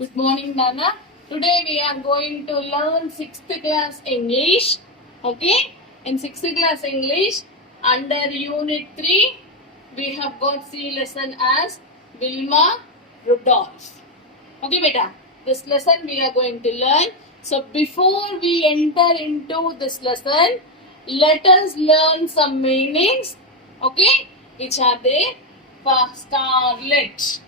Good morning, Nana. Today we are going to learn 6th class English. Okay? In 6th class English, under Unit 3, we have got C lesson as Wilma Rudolph. Okay, beta. This lesson we are going to learn. So before we enter into this lesson, let us learn some meanings. Okay? Which are they? For scarlet.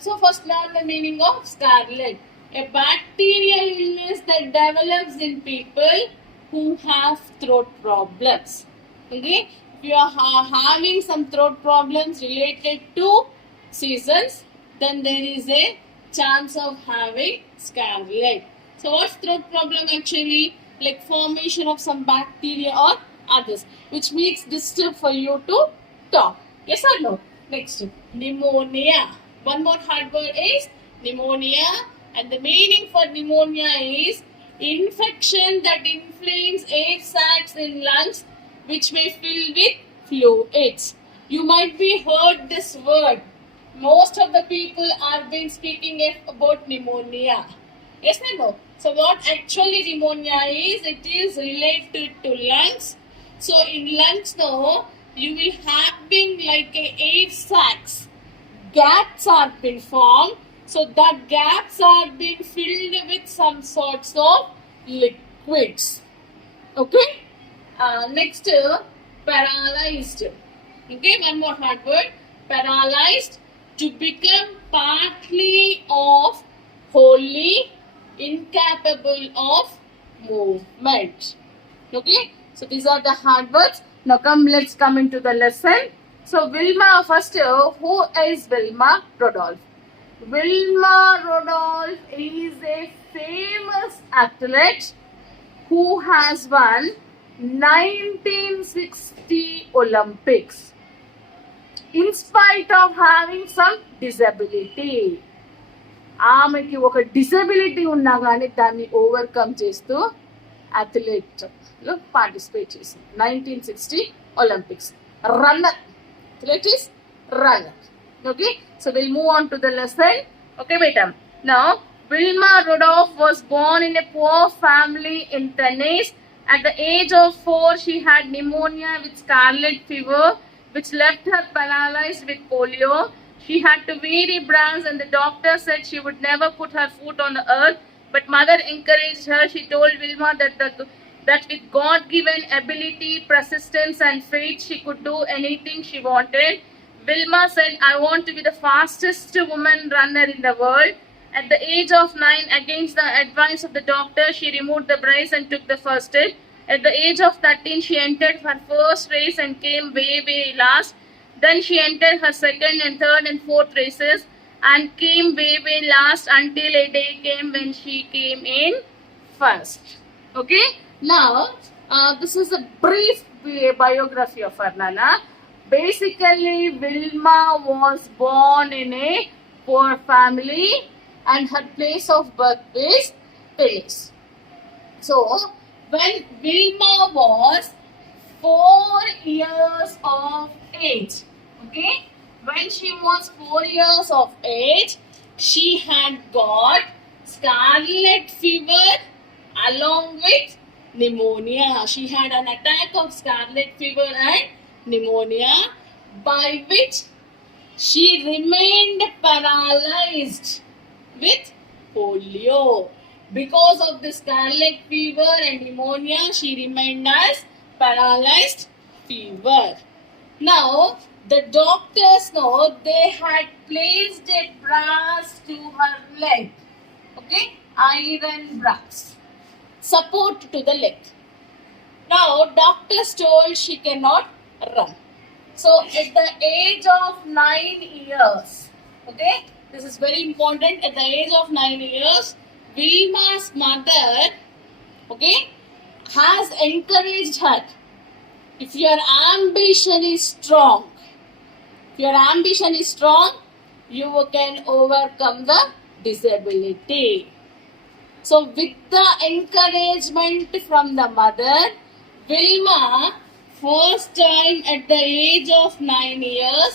So first learn the meaning of scarlet. A bacterial illness that develops in people who have throat problems. Okay, if you are having some throat problems related to seasons, then there is a chance of having scarlet. So what's throat problem actually? Like formation of some bacteria or others, which makes disturb for you to talk. Yes or no? Next, pneumonia. One more hard word is pneumonia, and the meaning for pneumonia is infection that inflames air sacs in lungs which may fill with fluids. You might be heard this word. Most of the people are been speaking about pneumonia. Yes or no? So what actually pneumonia is? It is related to lungs. So in lungs now, you will having like a air sacs. Gaps are been formed. So that gaps are being filled with some sorts of liquids. Okay. Next, paralyzed. Okay, one more hard word. Paralyzed, to become partly of wholly incapable of movement. Okay, so these are the hard words. Now let's come into the lesson. So Wilma, first, who is Wilma Rudolph? Wilma Rudolph is a famous athlete who has won 1960 Olympics in spite of having some disability. ఆమెకి ఒక disability ఉన్నా కానీ దాన్ని overcome చేస్తూ అథ్లెట్లో participate చేసింది 1960 Olympics runner athlete is runner okay so we'll move on to the lesson okay beta now Wilma Rudolph was born in a poor family in Tennessee. At the age of 4 she had pneumonia with scarlet fever which left her paralyzed with polio. She had to weary brands and the doctor said she would never put her foot on the earth, but mother encouraged her. She told Wilma that with God-given ability, persistence and faith she could do anything she wanted. Wilma said, I want to be the fastest woman runner in the world. At the age of 9, against the advice of the doctor, she removed the brace and took the first step. At the age of 13, she entered her first race and came way last. Then she entered her second and third and fourth races and came way last until a day came when she came in first. Okay? Now, this is a brief biography of her, Nana. Basically, Wilma was born in a poor family and her place of birth is Tennessee. So, when Wilma was 4 years of age, okay, when she was 4 years of age, she had got scarlet fever along with pneumonia. She had an attack of scarlet fever and pneumonia, by which she remained paralyzed with polio. Because of the scarlet fever and pneumonia, she remained as paralyzed fever. Now, the doctors know they had placed a brace to her leg. Okay, iron brace, support to the leg. Now, doctors told she cannot run. So, at the age of 9 years, okay, this is very important. At the age of 9 years, Wilma's mother, okay, has encouraged her. If your ambition is strong, you can overcome the disability. So, with the encouragement from the mother, Wilma, first time at the age of 9 years,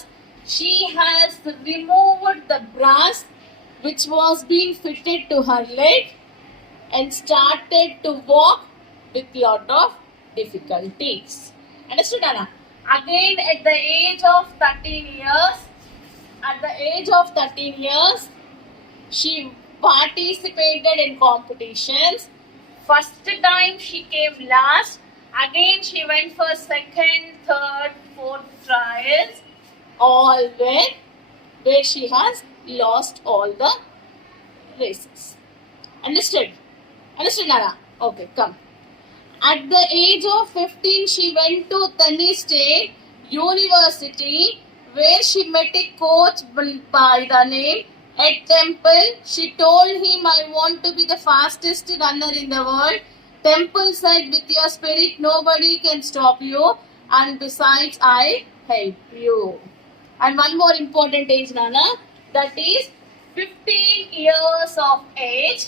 she has removed the brass which was being fitted to her leg and started to walk with lot of difficulties. Understood, Anna? Again, at the age of 13 years, she participated in competitions. First time she came last. Again, she went for second, third, fourth trials. All where she has lost all the races. Understood? Understood, Nana? Okay, come. At the age of 15, she went to Tani State University where she met a coach by the name Ed Temple. She told him, I want to be the fastest runner in the world. Temple said, with your spirit, nobody can stop you. And besides, I help you. And one more important age, Nana, that is 15 years of age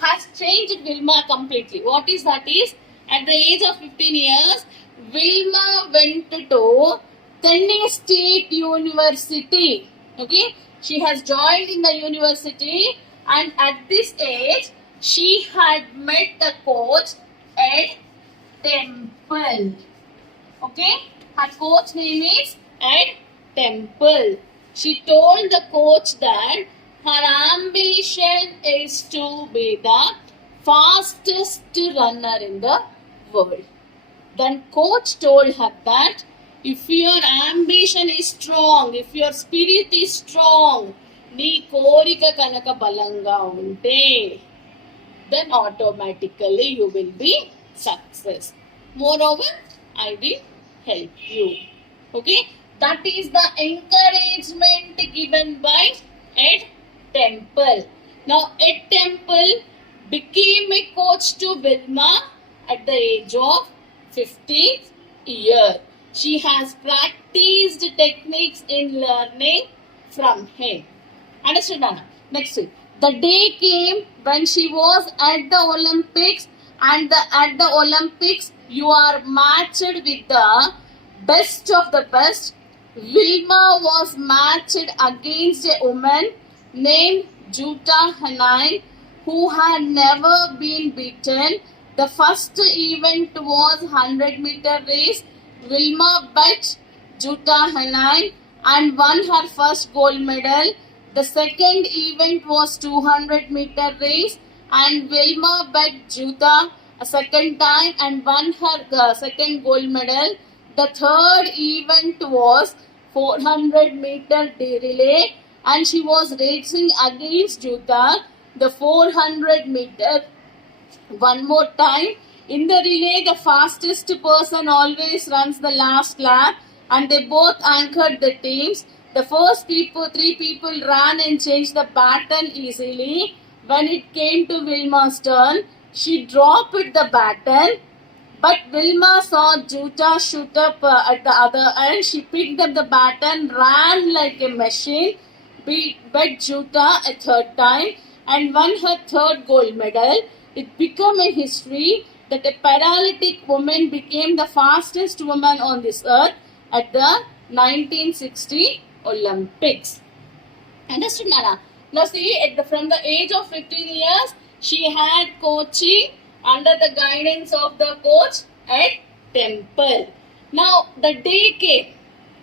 has changed Vilma completely. What is that is, at the age of 15 years, Vilma went to Tennessee State University. Okay, she has joined in the university, and at this age, she had met the coach Ed Temple. Okay, her coach name is Ed Temple. She told the coach that her ambition is to be the fastest runner in the world. Then coach told her that if your ambition is strong, if your spirit is strong, నీ కోరిక కనుక బలంగా ఉంటే, then automatically you will be success. Moreover, I will help you. Okay, that is the encouragement given by Ed Temple. Now, Ed Temple became a coach to Vilma at the age of 15th year. She has practiced techniques in learning from him. Understood, Anna? Next week. The day came when she was at the Olympics, and at the Olympics you are matched with the best of the best. Vilma was matched against a woman named Jutta Hanine who had never been beaten. The first event was 100-meter race. Vilma beat Jutta Hanine and won her first gold medal. The second event was 200-meter race, and Vilma beat Jutta a second time and won her second gold medal. The third event was 400-meter relay, and she was racing against Jutta the 400-meter. One more time, in the relay, the fastest person always runs the last lap, and they both anchored the teams. The first three people ran and changed the baton easily. When it came to Vilma's turn, she dropped the baton, but Vilma saw Jutta shoot up at the other end. She picked up the baton, ran like a machine, beat Jutta a third time, and won her third gold medal. It became a history that a paralytic woman became the fastest woman on this earth at the 1960 Olympics. Understood, Nana? Now see, from the age of 15 years, she had coaching under the guidance of the coach at Temple. Now the day came.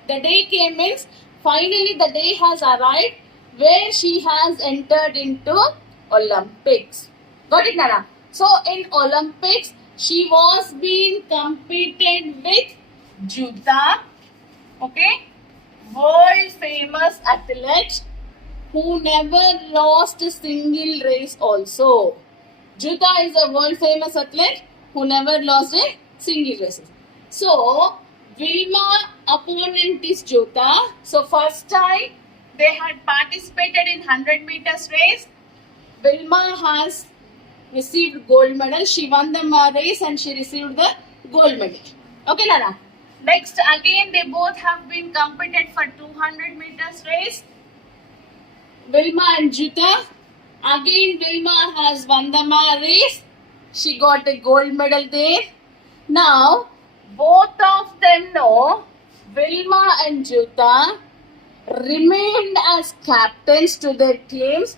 The day came means finally the day has arrived where she has entered into Olympics. Got it, Nana? So in Olympics, she was being competed with Jutta, okay, world famous athlete who never lost a single race also. Jutta is a world famous athlete who never lost a single race. So Vilma opponent is Jutta. So first time they had participated in 100 meters race. Vilma has received gold medal. She won the race and she received the gold medal. Okay, Nana? Next, again, they both have been competed for 200 meters race. Vilma and Jutta. Again, Vilma has won the race. She got a gold medal there. Now, both of them know Vilma and Jutta remained as captains to their teams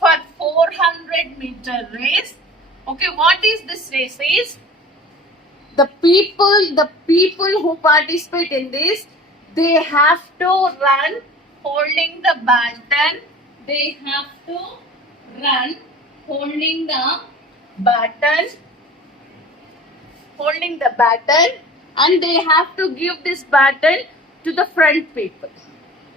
for 400-meter race. Okay, what is this race is? The people who participate in this, they have to run holding the baton. They have to run holding the baton, and they have to give this baton to the front people.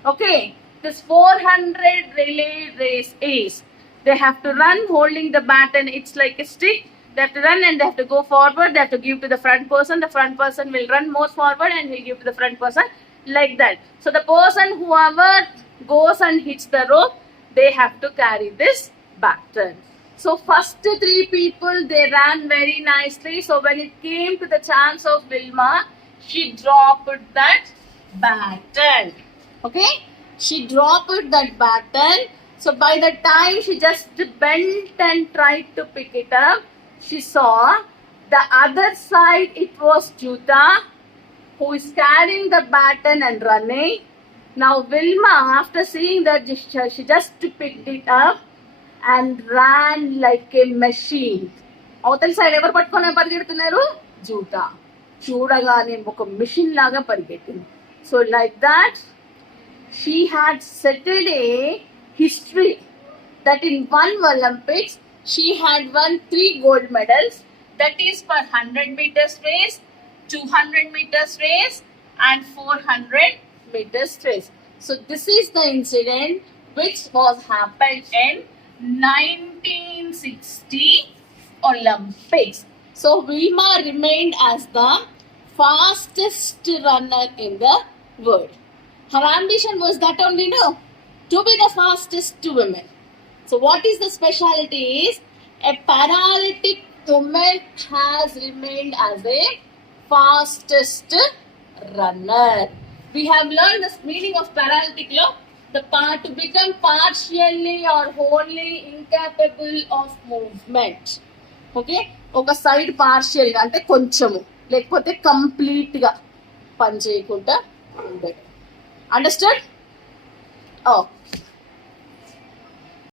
Okay, this 400 relay race is, they have to run holding the baton. It's like a stick. They have to run and they have to go forward. They have to give to the front person. The front person will run more forward and will give to the front person, like that. So the person whoever goes and hits the rope, they have to carry this baton. So first 3 people, they ran very nicely. So when it came to the chance of Vilma, she dropped that baton. Okay, she dropped that baton. So by the time she just bent and tried to pick it up, she saw the other side, it was Juta who is carrying the baton and running. Now Vilma, after seeing that, she just picked it up and ran like a machine. అవతల side ఎవరు పట్టుకొని పరిగెడుతున్నారు? జూటా. చూడగానే ఒక machine లాగా పరిగెట్టింది. So like that she had settled a history that in one Olympics she had won 3 gold medals, that is for 100 meters race, 200 meters race and 400 meters race. So this is the incident which was happened in 1960 Olympics. So Vilma remained as the fastest runner in the world. Her ambition was that only, no, to be the fastest woman. So what is the specialty is, a paralytic woman has remained as a fastest runner. We have learned the meaning of paralytic law, the part to become partially or wholly incapable of movement. Okay, ఒక side partial గా అంటే కొంచెము, లేకపోతే complete గా పని చేయకుండా ఉండడం. Understood? Oh.